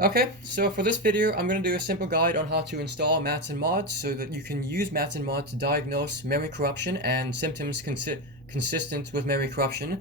Okay, so for this video, I'm going to do a simple guide on how to install mats and mods so that you can use mats and mods to diagnose memory corruption and symptoms consistent with memory corruption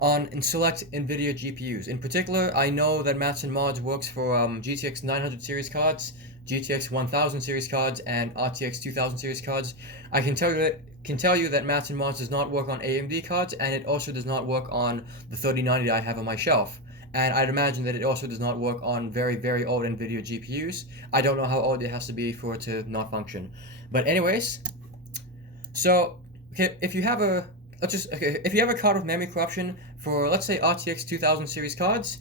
on select Nvidia GPUs. In particular, I know that mats and mods works for GTX 900 series cards, GTX 1000 series cards, and RTX 2000 series cards. I can tell you that mats and mods does not work on AMD cards, and it also does not work on the 3090 I have on my shelf. And I'd imagine that it also does not work on very, very old Nvidia GPUs. I don't know how old it has to be for it to not function. But anyways, so okay, if you have a card with memory corruption for, let's say, RTX 2000 series cards,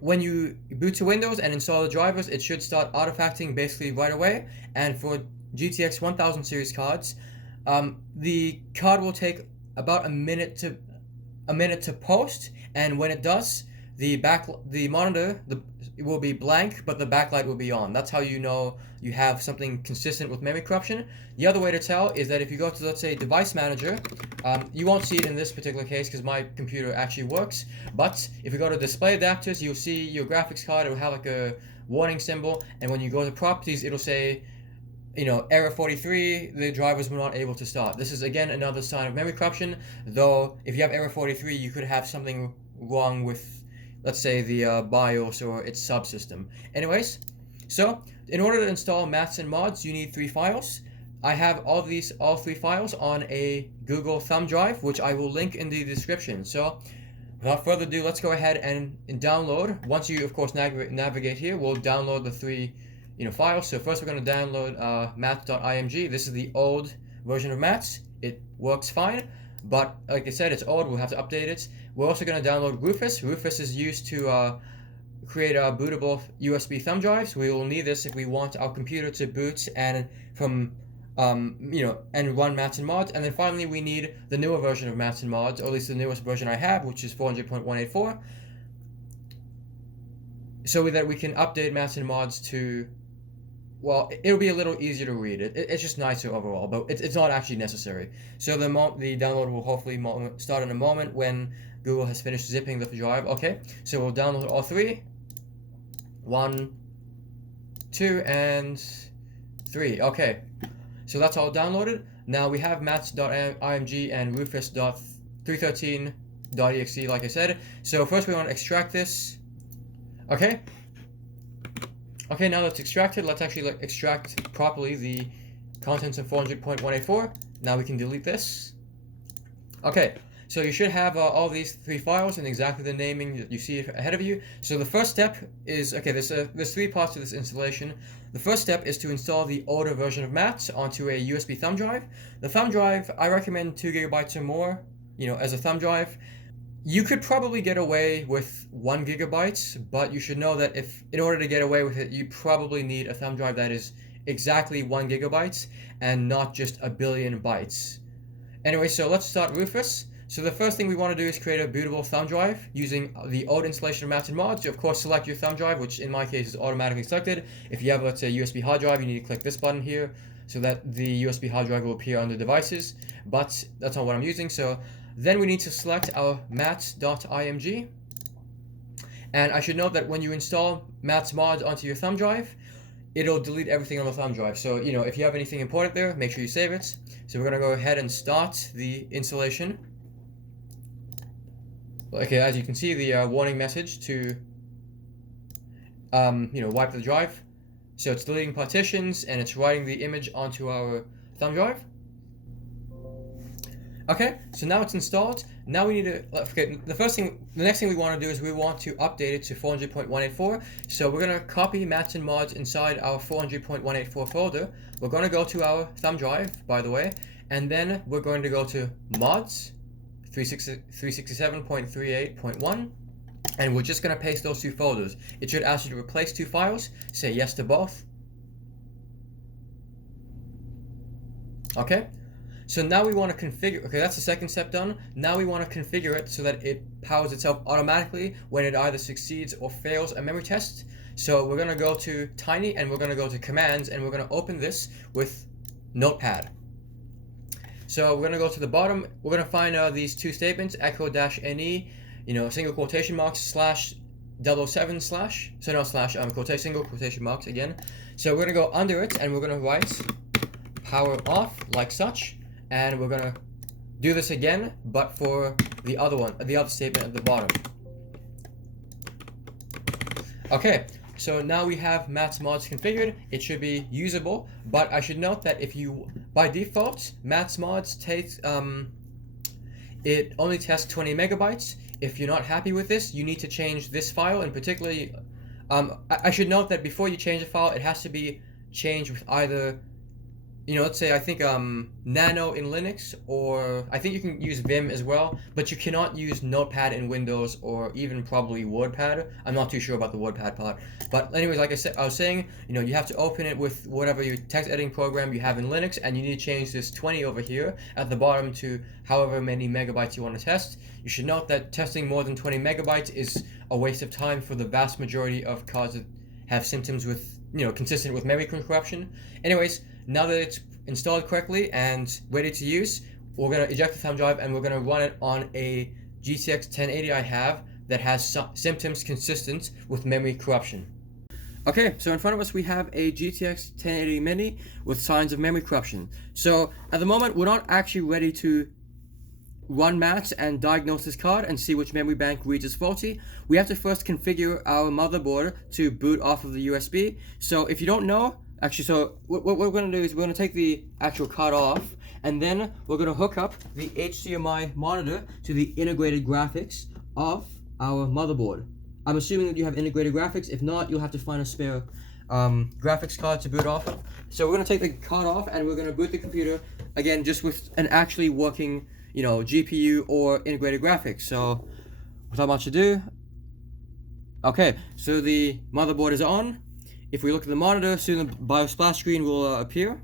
when you boot to Windows and install the drivers, it should start artifacting basically right away. And for GTX 1000 series cards, the card will take about a minute to post, and when it does, the monitor will be blank, but the backlight will be on. That's how you know you have something consistent with memory corruption. The other way to tell is that if you go to, let's say, Device Manager, you won't see it in this particular case because my computer actually works, but if you go to Display Adapters, you'll see your graphics card. It will have like a warning symbol, and when you go to Properties, it'll say, error 43, the drivers were not able to start. This is again another sign of memory corruption, though if you have error 43, you could have something wrong with, let's say, the BIOS or its subsystem. Anyways, so in order to install mats and mods, you need 3 files. I have all 3 files on a Google thumb drive, which I will link in the description. So without further ado, let's go ahead and download. Once you, of course, navigate here, we'll download the 3 files. So first we're going to download mats.img. This is the old version of mats. It works fine, but like I said, it's old. We'll have to update it. We're also going to download Rufus. Rufus is used to create bootable USB thumb drives. We will need this if we want our computer to boot and and run mats and mods. And then finally, we need the newer version of mats and mods, or at least the newest version I have, which is 400.184, so that we can update mats and mods to, well, it'll be a little easier to read. It's just nicer overall, but it's not actually necessary. So the download will hopefully start in a moment when Google has finished zipping the drive. Okay, so we'll download all 3. 1, 2, and 3. Okay, so that's all downloaded. Now we have mats.img and rufus.313.exe, like I said. So first we want to extract this. Okay, now that's extracted. Let's actually extract properly the contents of 400.184. Now we can delete this. Okay, so you should have all these 3 files and exactly the naming that you see ahead of you. So the first step is, okay, there's 3 parts to this installation. The first step is to install the older version of mats onto a USB thumb drive. The thumb drive, I recommend 2 gigabytes or more, as a thumb drive. You could probably get away with 1 gigabyte, but you should know that in order to get away with it, you probably need a thumb drive that is exactly 1 gigabyte and not just a billion bytes. Anyway, so let's start Rufus. So the first thing we want to do is create a bootable thumb drive using the old installation of mats and mods. Of course, select your thumb drive, which in my case is automatically selected. If you have, let's say, a USB hard drive, you need to click this button here so that the USB hard drive will appear on the devices, but that's not what I'm using. So then we need to select our mats.img. And I should note that when you install mats mods onto your thumb drive, it'll delete everything on the thumb drive. So, if you have anything important there, make sure you save it. So we're going to go ahead and start the installation. Okay, as you can see, the warning message to, wipe the drive. So it's deleting partitions and it's writing the image onto our thumb drive. Okay, so now it's installed. Now we need to, the next thing we want to do is we want to update it to 400.184. So we're going to copy mats and mods inside our 400.184 folder. We're going to go to our thumb drive, by the way, and then we're going to go to mods, 367.38.1, and we're just going to paste those 2 folders. It should ask you to replace 2 files. Say yes to both. Okay. So now we want to configure, okay, that's the second step done. Now we want to configure it so that it powers itself automatically when it either succeeds or fails a memory test. So we're going to go to Tiny and we're going to go to Commands and we're going to open this with Notepad. So we're going to go to the bottom. We're going to find these 2 statements, echo -ne, single quotation marks, 007 slash, so not slash, quotation, single quotation marks again. So we're gonna go under it and we're gonna write power off like such, and we're gonna do this again, but for the other one, the other statement at the bottom. Okay, so now we have Matt's mods configured. It should be usable, but I should note that if you, by default, Matt's mods takes, it only tests 20 megabytes. If you're not happy with this, you need to change this file, and particularly, I should note that before you change the file, it has to be changed with either, let's say I think Nano in Linux, or I think you can use Vim as well, but you cannot use Notepad in Windows or even probably WordPad. I'm not too sure about the WordPad part. But anyways, like I was saying, you have to open it with whatever your text editing program you have in Linux, and you need to change this 20 over here at the bottom to however many megabytes you want to test. You should note that testing more than 20 megabytes is a waste of time for the vast majority of cards that have symptoms with, consistent with memory corruption. Anyways, now that it's installed correctly and ready to use, we're going to eject the thumb drive and we're going to run it on a GTX 1080 I have that has symptoms consistent with memory corruption. Okay, so in front of us we have a GTX 1080 Mini with signs of memory corruption. So at the moment we're not actually ready to run Matt and diagnose this card and see which memory bank reads as faulty. We have to first configure our motherboard to boot off of the USB. So if you don't know, actually, so what we're going to do is we're going to take the actual card off, and then we're going to hook up the HDMI monitor to the integrated graphics of our motherboard. I'm assuming that you have integrated graphics. If not, you'll have to find a spare graphics card to boot off of. So we're going to take the card off and we're going to boot the computer, again, just with an actually working, GPU or integrated graphics. So without much ado, okay, so the motherboard is on. If we look at the monitor, soon the BIOS splash screen will appear.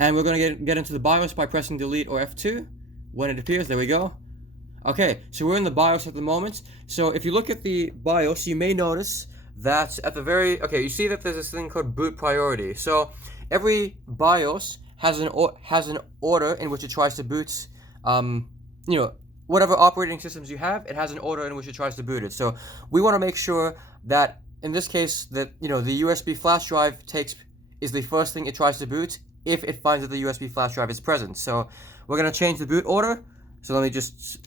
And we're going to get into the BIOS by pressing delete or F2. When it appears, there we go. Okay, so we're in the BIOS at the moment. So if you look at the BIOS, you may notice that at the very, you see that there's this thing called boot priority. So every BIOS has an order in which it tries to boot, whatever operating systems you have, it has an order in which it tries to boot it. So we want to make sure that, in this case, that, the USB flash drive is the first thing it tries to boot if it finds that the USB flash drive is present. So we're going to change the boot order. So let me just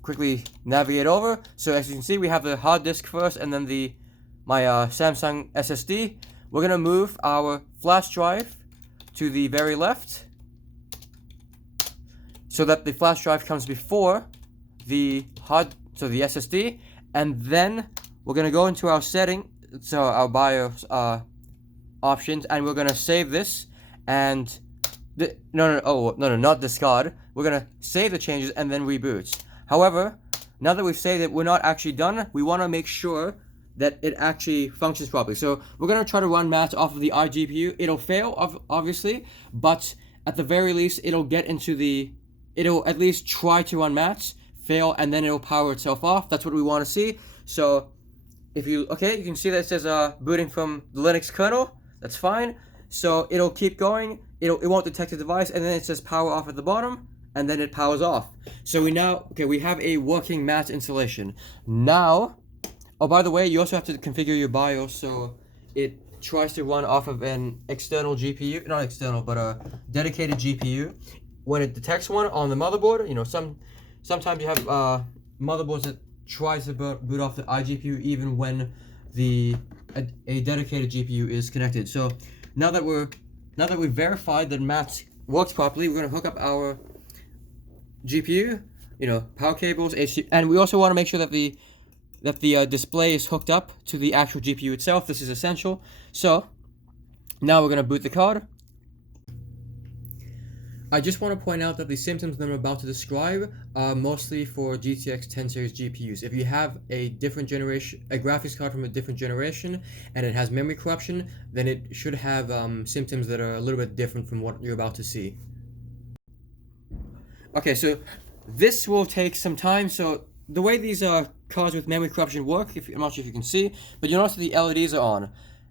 quickly navigate over. So as you can see, we have the hard disk first and then my Samsung SSD. We're going to move our flash drive to the very left, so that the flash drive comes before the SSD, and then we're going to go into our setting, so our BIOS options, and we're going to save this, and not discard. We're going to save the changes and then reboot. However, now that we've saved it, we're not actually done. We want to make sure that it actually functions properly. So we're going to try to run Matt off of the iGPU. It'll fail, obviously, but at the very least, it'll at least try to run Matt, fail, and then it'll power itself off. That's what we want to see. So if you can see that it says booting from the Linux kernel. That's fine. So it'll keep going. It won't detect the device, and then it says power off at the bottom, and then it powers off. So we have a working Matt installation. Now, oh, by the way, you also have to configure your BIOS so it tries to run off of an external GPU, not external, but a dedicated GPU. When it detects one on the motherboard, sometimes you have motherboards that tries to boot off the iGPU even when a dedicated GPU is connected. So now that we've verified that Matt works properly, we're going to hook up our GPU, power cables, and we also want to make sure that the display is hooked up to the actual GPU itself. This is essential. So now we're going to boot the card. I just want to point out that the symptoms that I'm about to describe are mostly for GTX 10 series GPUs. If you have a graphics card from a different generation, and it has memory corruption, then it should have symptoms that are a little bit different from what you're about to see. Okay, so this will take some time. So the way these cards with memory corruption work, I'm not sure if you can see, but you'll notice that the LEDs are on.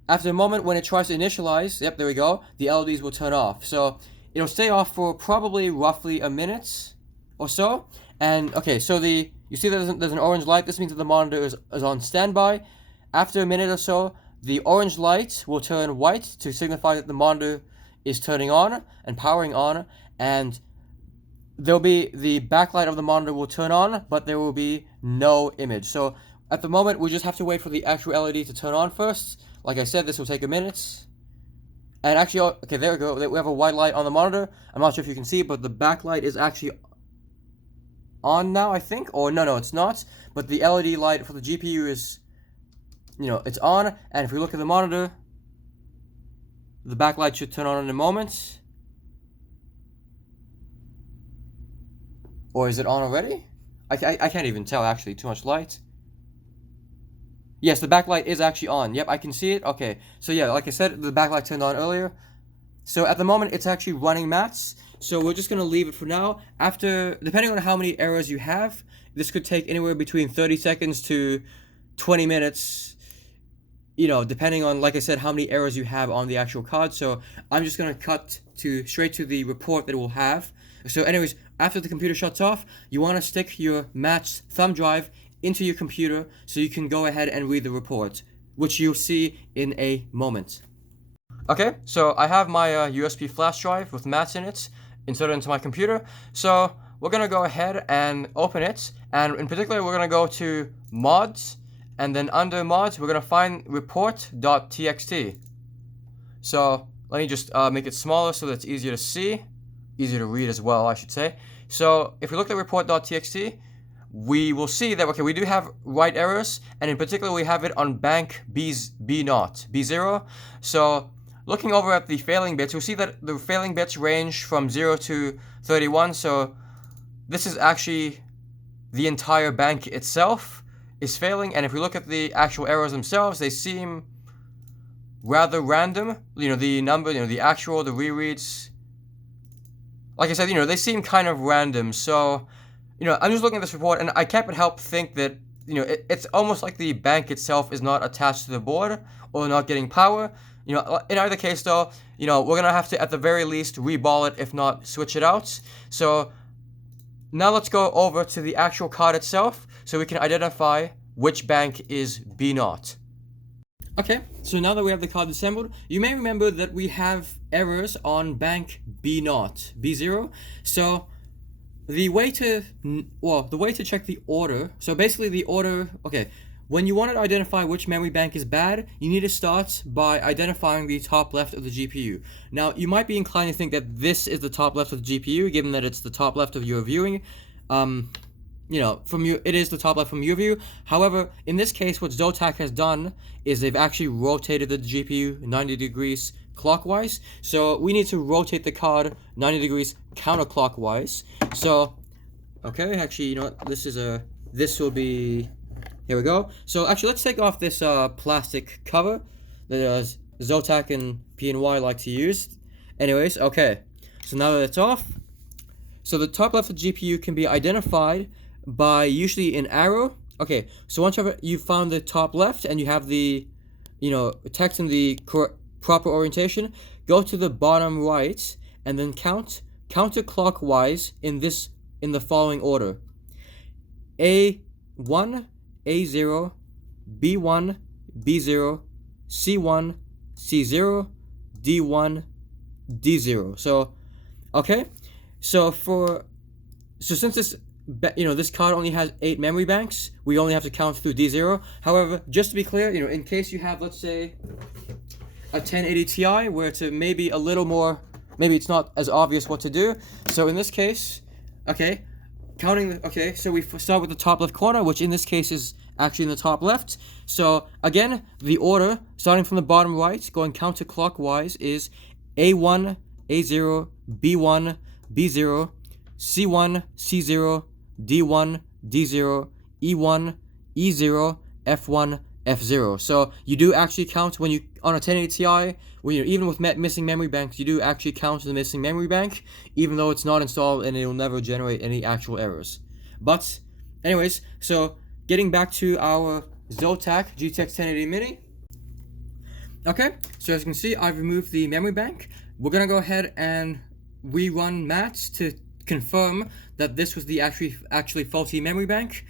After a moment, when it tries to initialize, yep, there we go, the LEDs will turn off. So it'll stay off for probably roughly a minute or so. And okay, so you see there's an orange light. This means that the monitor is on standby. After a minute or so, the orange light will turn white to signify that the monitor is turning on and powering on, and there'll be the backlight of the monitor will turn on, but there will be no image. So at the moment, we just have to wait for the actual LED to turn on first. Like I said, this will take a minute. And actually, okay, there we go. We have a white light on the monitor. I'm not sure if you can see, but the backlight is actually on now, I think. Or no, it's not. But the LED light for the GPU is, it's on. And if we look at the monitor, the backlight should turn on in a moment. Or is it on already? I can't even tell, actually. Too much light. Yes, the backlight is actually on. Yep, I can see it. Okay, so yeah, like I said, the backlight turned on earlier. So at the moment, it's actually running maths. So we're just going to leave it for now. After, depending on how many errors you have, this could take anywhere between 30 seconds to 20 minutes, depending on, like I said, how many errors you have on the actual card. So I'm just going to cut straight to the report that it will have. So anyways, after the computer shuts off, you want to stick your maths thumb drive into your computer so you can go ahead and read the report, which you'll see in a moment. Okay, so I have my USB flash drive with maths in it inserted into my computer. So we're going to go ahead and open it, and in particular we're going to go to mods, and then under mods we're going to find report.txt. So let me just make it smaller so that it's easier to see, easier to read as well, I should say. So if we look at report.txt, we will see that, okay, we do have write errors, and in particular we have it on bank B0. So looking over at the failing bits, you'll see that the failing bits range from 0 to 31. So this is actually the entire bank itself is failing. And if we look at the actual errors themselves, they seem rather random. The number, the actual, the rereads. Like I said, they seem kind of random. So I'm just looking at this report, and I can't but help think that, it's almost like the bank itself is not attached to the board or not getting power. In either case, though, we're going to have to, at the very least, reball it, if not switch it out. So now let's go over to the actual card itself so we can identify which bank is B0. Okay, so now that we have the card assembled, you may remember that we have errors on bank B0. So the way to check the order, so basically the order, okay, when you want to identify which memory bank is bad, you need to start by identifying the top left of the GPU. Now, you might be inclined to think that this is the top left of the GPU, given that it's the top left of your viewing. It is the top left from your view. However, in this case, what Zotac has done is they've actually rotated the GPU 90 degrees clockwise. So we need to rotate the card 90 degrees counterclockwise. So, okay, actually, this will be, here we go. So actually, let's take off this plastic cover that Zotac and PNY like to use. Anyways, okay, so now that it's off, so the top left of the GPU can be identified by usually an arrow. Okay, so once you've found the top left and you have the, text in the proper orientation, go to the bottom right and then count counterclockwise in the following order: A1, A0, B1, B0, C1, C0, D1, D0. So, okay, so since this card only has 8 memory banks, we only have to count through D0. However, just to be clear, in case you have, let's say, a 1080 Ti where it's maybe a little more, maybe it's not as obvious what to do. So in this case, okay, so we start with the top left corner, which in this case is actually in the top left. So again, the order, starting from the bottom right, going counterclockwise, is A1, A0, B1, B0, C1, C0, D1, D0, E1, E0, F1, F0. So you do actually count when you, on a 1080 Ti, even with missing memory banks, you do actually count the missing memory bank, even though it's not installed and it will never generate any actual errors. But anyways, so getting back to our Zotac GTX 1080 Mini. Okay, so as you can see, I've removed the memory bank. We're gonna go ahead and rerun maths to confirm that this was the actually faulty memory bank.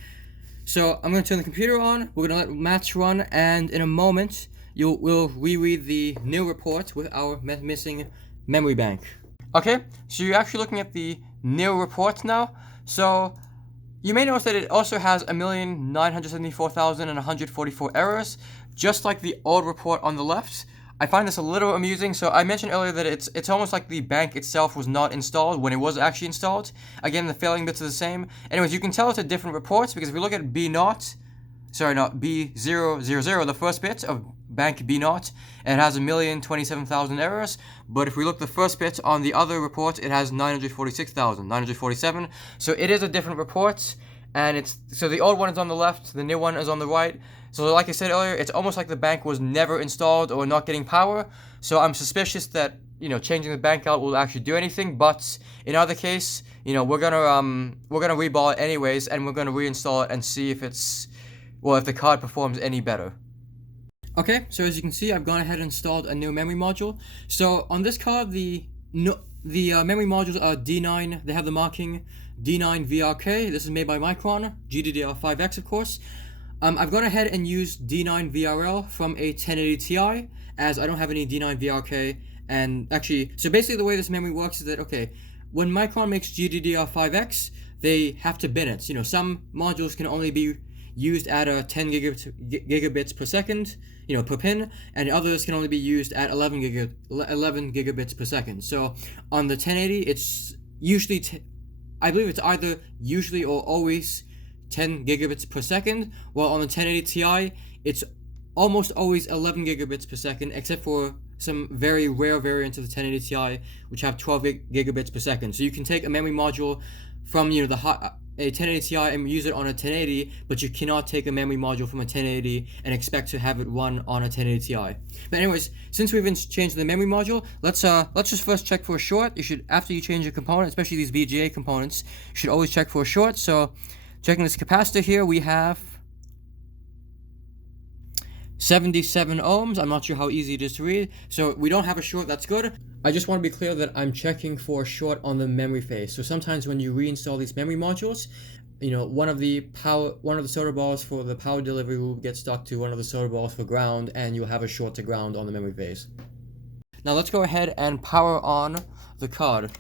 So I'm going to turn the computer on, we're going to let maths run, and in a moment we'll reread the new report with our missing memory bank. Okay, so you're actually looking at the new report now. So you may notice that it also has 1,974,144 errors, just like the old report on the left. I find this a little amusing. So I mentioned earlier that it's almost like the bank itself was not installed when it was actually installed. Again, the failing bits are the same. Anyways, you can tell it's a different reports because if we look at B0, sorry, not B000, the first bit of bank B0, it has 1,027,000 errors. But if we look the first bit on the other report, it has 947. So it is a different report, and so the old one is on the left, the new one is on the right. So like I said earlier, it's almost like the bank was never installed or not getting power. So I'm suspicious that, changing the bank out will actually do anything. But in either case, we're gonna reball it anyways, and we're gonna reinstall it and see if if the card performs any better. Okay, so as you can see, I've gone ahead and installed a new memory module. So on this card, the memory modules are D9. They have the marking D9 VRK. This is made by Micron, GDDR5X, of course. I've gone ahead and used D9 VRL from a 1080 Ti, as I don't have any D9 VRK. And actually, so basically the way this memory works is that, okay, when Micron makes GDDR5X, they have to bin it. Some modules can only be used at 10 gigabits per second, per pin, and others can only be used at 11 gigabits per second. So on the 1080, it's usually, I believe it's either usually or always 10 gigabits per second, while on the 1080 Ti, it's almost always 11 gigabits per second, except for some very rare variants of the 1080 Ti, which have 12 gigabits per second. So you can take a memory module from, a 1080 Ti and use it on a 1080, but you cannot take a memory module from a 1080 and expect to have it run on a 1080 Ti. But anyways, since we've changed the memory module, let's just first check for a short. You should, after you change a component, especially these VGA components, you should always check for a short. So checking this capacitor here, we have 77 ohms. I'm not sure how easy it is to read. So we don't have a short, that's good. I just want to be clear that I'm checking for a short on the memory phase. So sometimes when you reinstall these memory modules, one of the solder balls for the power delivery will get stuck to one of the solder balls for ground, and you'll have a short to ground on the memory phase. Now let's go ahead and power on the card.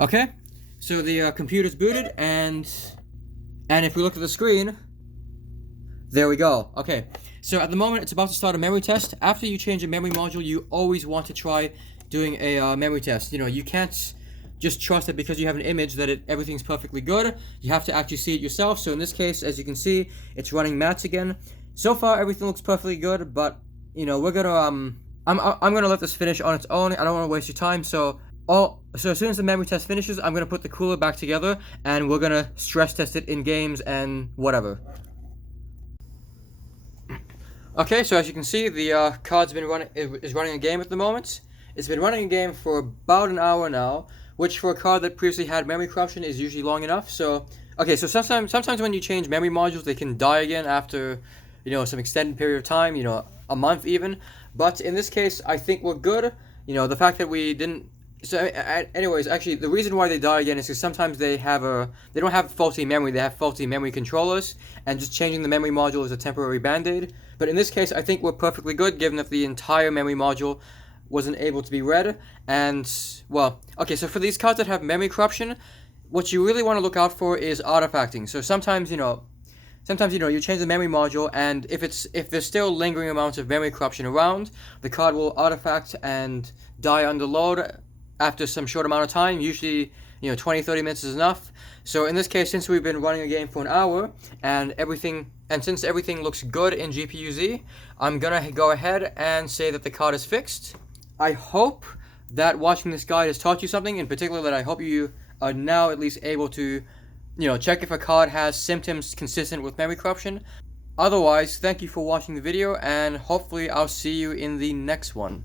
Okay, so the computer's booted, and if we look at the screen, there we go. Okay, so at the moment it's about to start a memory test. After you change a memory module, you always want to try doing a memory test. You can't just trust it because you have an image that everything's perfectly good. You have to actually see it yourself. So in this case, as you can see, it's running maths again. So far everything looks perfectly good, but we're gonna I'm gonna let this finish on its own. I don't want to waste your time. So as soon as the memory test finishes, I'm gonna put the cooler back together, and we're gonna stress test it in games and whatever. Okay, so as you can see, the card's is running a game at the moment. It's been running a game for about an hour now, which for a card that previously had memory corruption is usually long enough. So, okay, so sometimes when you change memory modules, they can die again after, some extended period of time, a month even. But in this case, I think we're good. The fact that we didn't. So, anyways, actually, the reason why they die again is because sometimes they don't have faulty memory, they have faulty memory controllers, and just changing the memory module is a temporary band-aid. But in this case, I think we're perfectly good, given that the entire memory module wasn't able to be read. And, well, okay, so for these cards that have memory corruption, what you really want to look out for is artifacting. So sometimes, you change the memory module, and if there's still lingering amounts of memory corruption around, the card will artifact and die under load after some short amount of time. Usually, 20-30 minutes is enough. So in this case, since we've been running a game for an hour, and since everything looks good in GPU-Z, I'm gonna go ahead and say that the card is fixed. I hope that watching this guide has taught you something, in particular that I hope you are now at least able to, check if a card has symptoms consistent with memory corruption. Otherwise, thank you for watching the video, and hopefully I'll see you in the next one.